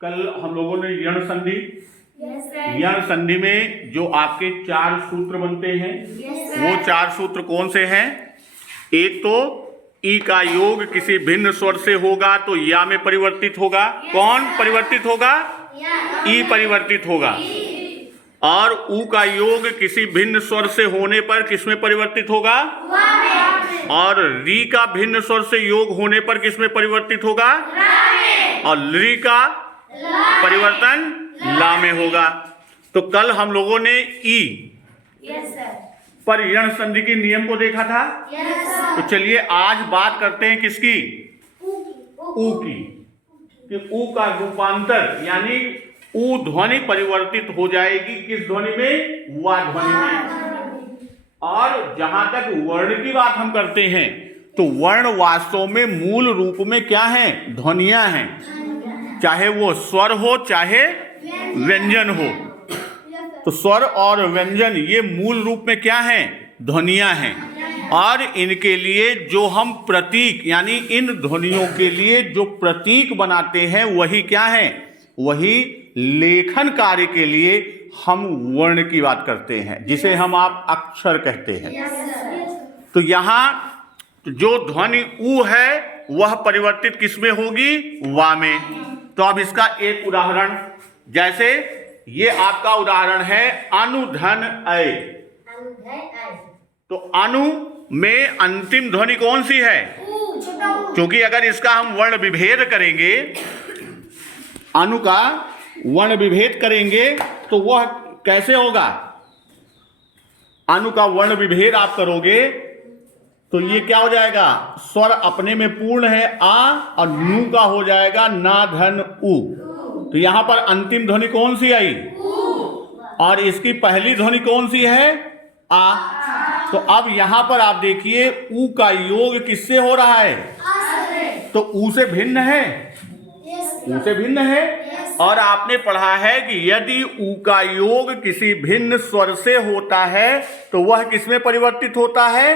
कल हम लोगों ने यण संधि, यण संधि में जो आपके 4 सूत्र बनते हैं वो 4 सूत्र कौन से हैं? एक तो ई का योग किसी भिन्न स्वर से होगा तो या में परिवर्तित होगा। कौन परिवर्तित होगा? ई परिवर्तित होगा। और ऊ का योग किसी भिन्न स्वर से होने पर किसमें परिवर्तित होगा? और री का भिन्न स्वर से योग होने पर किसमें परिवर्तित होगा? और ली का परिवर्तन ला में होगा। तो कल हम लोगों ने ई पर यण संधि के नियम को देखा था। तो चलिए आज बात करते हैं किसकी? ऊ की। कि ऊ का रूपांतर यानी ऊ ध्वनि परिवर्तित हो जाएगी किस ध्वनि में? वा ध्वनि में। और जहां तक वर्ण की बात हम करते हैं तो वर्ण वास्तव में मूल रूप में क्या है? ध्वनियां हैं, चाहे वो स्वर हो चाहे व्यंजन हो। तो स्वर और व्यंजन ये मूल रूप में क्या हैं? ध्वनियां हैं। और इनके लिए जो हम प्रतीक यानी इन ध्वनियों के लिए जो प्रतीक बनाते हैं वही क्या है? वही लेखन कार्य के लिए हम वर्ण की बात करते हैं, जिसे हम आप अक्षर कहते हैं। तो यहां जो ध्वनि ऊ है वह परिवर्तित किसमें होगी? वा में। तो अब इसका एक उदाहरण, जैसे ये आपका उदाहरण है अनु धन अय। तो अनु में अंतिम ध्वनि कौन सी है? क्योंकि अगर इसका हम वर्ण विभेद करेंगे, अनु का वर्ण विभेद करेंगे तो वह कैसे होगा? अनु का वर्ण विभेद आप करोगे तो ये क्या हो जाएगा? स्वर अपने में पूर्ण है आ और नु का हो जाएगा ना धन उ। तो यहां पर अंतिम ध्वनि कौन सी आई? और इसकी पहली ध्वनि कौन सी है? आ। तो अब यहां पर आप देखिए ऊ का योग किससे हो रहा है? तो ऊ से भिन्न है, ऊ से भिन्न है। और आपने पढ़ा है कि यदि ऊ का योग किसी भिन्न स्वर से होता है तो वह किसमें परिवर्तित होता है?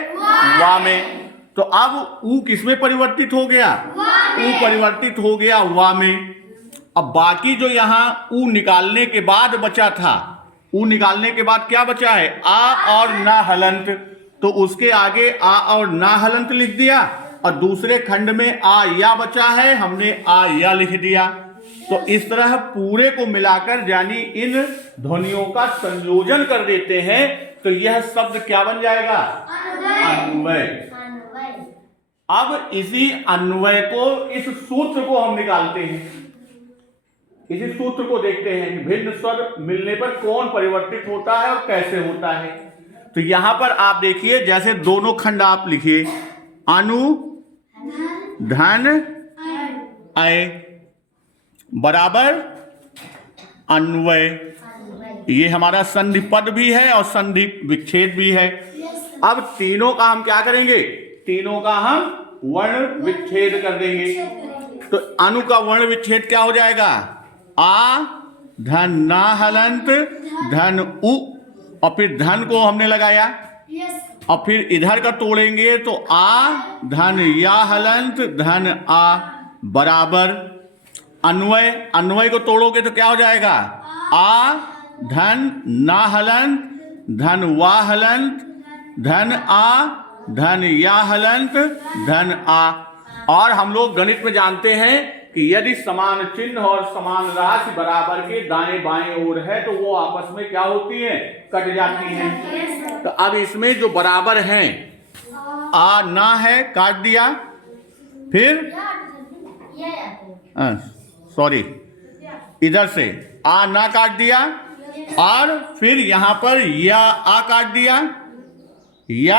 वा में। तो अब ऊ किसमें परिवर्तित हो गया? ऊ परिवर्तित हो गया वा में। अब बाकी जो यहां ऊ निकालने के बाद बचा था, ऊ निकालने के बाद क्या बचा है? आ और ना हलंत। तो उसके आगे आ और ना हलंत लिख दिया और दूसरे खंड में आ या बचा है, हमने आ या लिख दिया। तो इस तरह पूरे को मिलाकर यानी इन ध्वनियों का संयोजन कर देते हैं तो यह शब्द क्या बन जाएगा? अन्वय। अब इसी अन्वय को, इस सूत्र को हम निकालते हैं। इसी सूत्र को देखते हैं कि भिन्न स्वर मिलने पर कौन परिवर्तित होता है और कैसे होता है। तो यहां पर आप देखिए, जैसे दोनों खंड आप लिखिए, अनु धन अय बराबर अन्वय। ये हमारा संधि पद भी है और संधि विच्छेद भी है। अब तीनों का हम क्या करेंगे? तीनों का हम वर्ण विच्छेद कर देंगे। तो अनु का वर्ण विच्छेद क्या हो जाएगा? आ धन ना हलंत धन उ। और फिर धन को हमने लगाया और फिर इधर का तोड़ेंगे तो आ धन या हलंत धन आ बराबर अन्वय। अन्वय को तोड़ोगे तो क्या हो जाएगा? आ धन ना हलंत धन वा हलंत धन आ धन या हलंत धन आ। और हम लोग गणित में जानते हैं कि यदि समान चिन्ह और समान राशि बराबर के दाएं बाएं ओर है तो वो आपस में क्या होती है? कट जाती हैं। तो अब इसमें जो बराबर हैं, आ ना है काट दिया, फिर सॉरी इधर से आ ना काट दिया और फिर यहां पर या आ काट दिया, या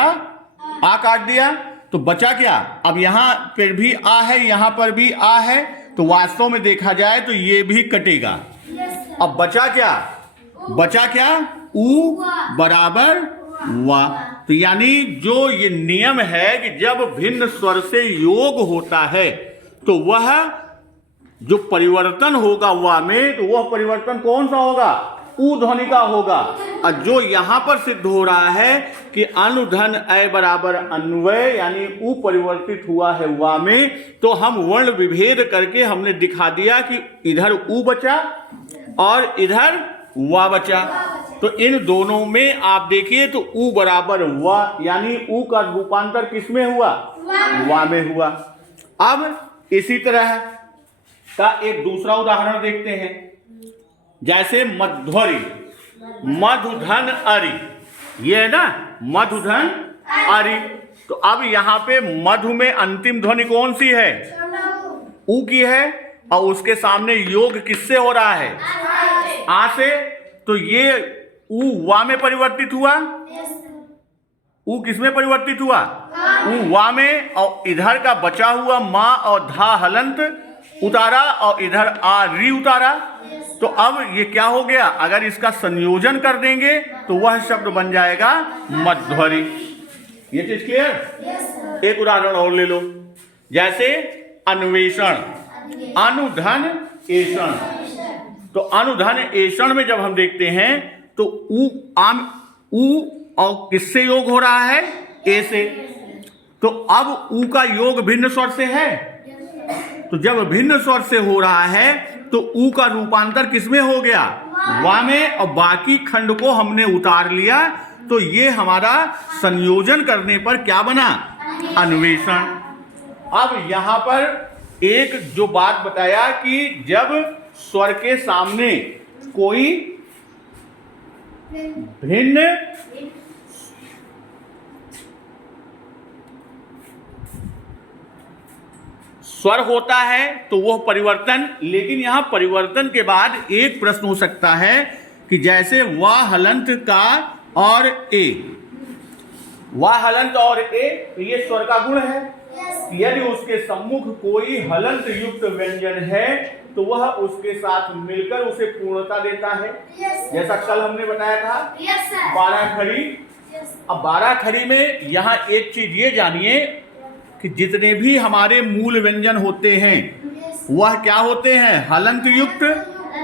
आ काट दिया। तो बचा क्या? अब यहां पर भी आ है, यहां पर भी आ है, तो वास्तव में देखा जाए तो ये भी कटेगा। अब बचा क्या? बचा क्या? ऊ बराबर वा। तो यानी जो ये नियम है कि जब भिन्न स्वर से योग होता है तो वह जो परिवर्तन होगा वा में, तो वह परिवर्तन कौन सा होगा? ऊ ध्वनि का होगा। और जो यहां पर सिद्ध हो रहा है कि अनुधन अ बराबर अन्वय यानी उ परिवर्तित हुआ है वा में, तो हम वर्ण विभेद करके हमने दिखा दिया कि इधर उ बचा और इधर वा बचा। तो इन दोनों में आप देखिए तो उ बराबर वा यानी उ का रूपांतर किसमें हुआ? वा में हुआ। अब इसी तरह का एक दूसरा उदाहरण देखते हैं, जैसे मध्वरी, मधुधन अरि, ये है ना मधुधन अरि। तो अब यहाँ पे मधु में अंतिम ध्वनि कौन सी है? उ की है, और उसके सामने योग किससे हो रहा है? आ से। तो ये उ वा में परिवर्तित हुआ, उ किसमें परिवर्तित हुआ? उ वा में, और इधर का बचा हुआ मा और धा हलंत उतारा और इधर आ री उतारा। तो अब ये क्या हो गया? अगर इसका संयोजन कर देंगे तो वह शब्द बन जाएगा मध्वरी। ये चीज क्लियर? एक उदाहरण और ले लो, जैसे अन्वेषण, अनुधन एषण। तो अनुधन एषण में जब हम देखते हैं तो उ आम उ और किससे योग हो रहा है? ए से। तो अब उ का योग भिन्न स्वर से है, तो जब भिन्न स्वर से हो रहा है तो उ का रूपांतर किसमें हो गया? वा में, और बाकी खंड को हमने उतार लिया। तो ये हमारा संयोजन करने पर क्या बना? अन्वेषण। अब यहां पर एक जो बात बताया कि जब स्वर के सामने कोई भिन्न स्वर होता है तो वह परिवर्तन, लेकिन यहां परिवर्तन के बाद एक प्रश्न हो सकता है कि जैसे वा हलंत का और ए, वा हलंत और ए, ये स्वर का गुण है। यदि उसके सम्मुख कोई हलंत युक्त व्यंजन है तो वह उसके साथ मिलकर उसे पूर्णता देता है। जैसा कल हमने बताया था 12 खड़ी। अब 12 खड़ी में यहां एक चीज ये जानिए कि जितने भी हमारे मूल व्यंजन होते हैं वह क्या होते हैं? हलंत युक्त।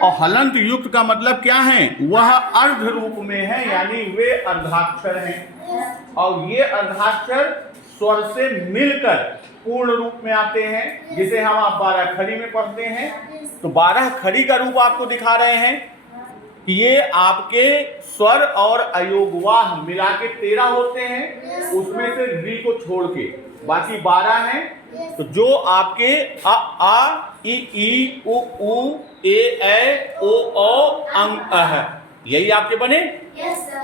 और हलंत युक्त का मतलब क्या है? वह अर्ध रूप में है, यानी वे अर्धाक्षर हैं, और ये अर्धाक्षर स्वर से मिलकर पूर्ण रूप में आते हैं, जिसे हम आप 12 खड़ी में पढ़ते हैं। तो 12 खड़ी का रूप आपको दिखा रहे हैं कि ये आपके स्वर और अयोगवाह मिला के 13 होते हैं, उसमें से री को छोड़ के बाकी 12 हैं। तो जो आपके अ आ इ ई उ ऊ ए ऐ ओ औ अंग अह, यही आपके बने।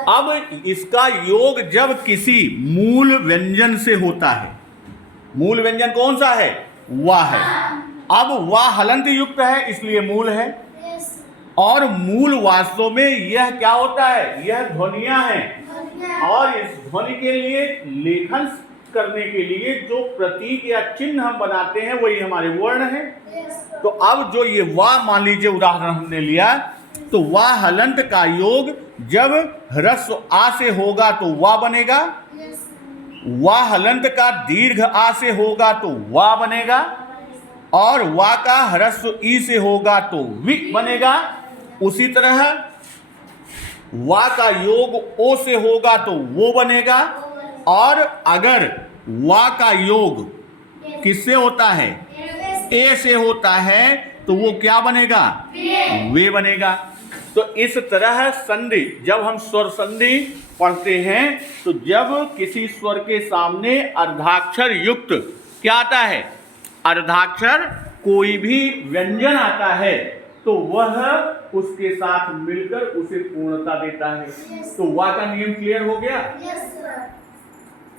अब इसका योग जब किसी मूल व्यंजन से होता है, मूल व्यंजन कौन सा है? वाह है। अब वाह हलंत युक्त है इसलिए मूल है, और मूल वास्तव में यह क्या होता है? यह ध्वनियां हैं, और इस ध्वनि के लिए लेखन करने के लिए जो प्रतीक या चिन्ह हम बनाते हैं वही हमारे वर्ण हैं। तो अब जो ये वाह मान लीजिए उदाहरण हमने लिया, तो वाह हलंत का योग जब ह्रस्व आ से होगा तो वाह बनेगा, वाह हलंत का दीर्घ आ से होगा तो वाह बनेगा, और वाह का ह्रस्व ई से होगा तो वि बनेगा। उसी तरह वाह का योग ओ से होगा तो वो बनेगा, और अगर वा का योग किससे होता है? ए से होता है तो वो क्या बनेगा? वे बनेगा। तो इस तरह संधि, जब हम स्वर संधि पढ़ते हैं तो जब किसी स्वर के सामने अर्धाक्षर युक्त क्या आता है? अर्धाक्षर कोई भी व्यंजन आता है तो वह उसके साथ मिलकर उसे पूर्णता देता है। तो वा का नियम क्लियर हो गया।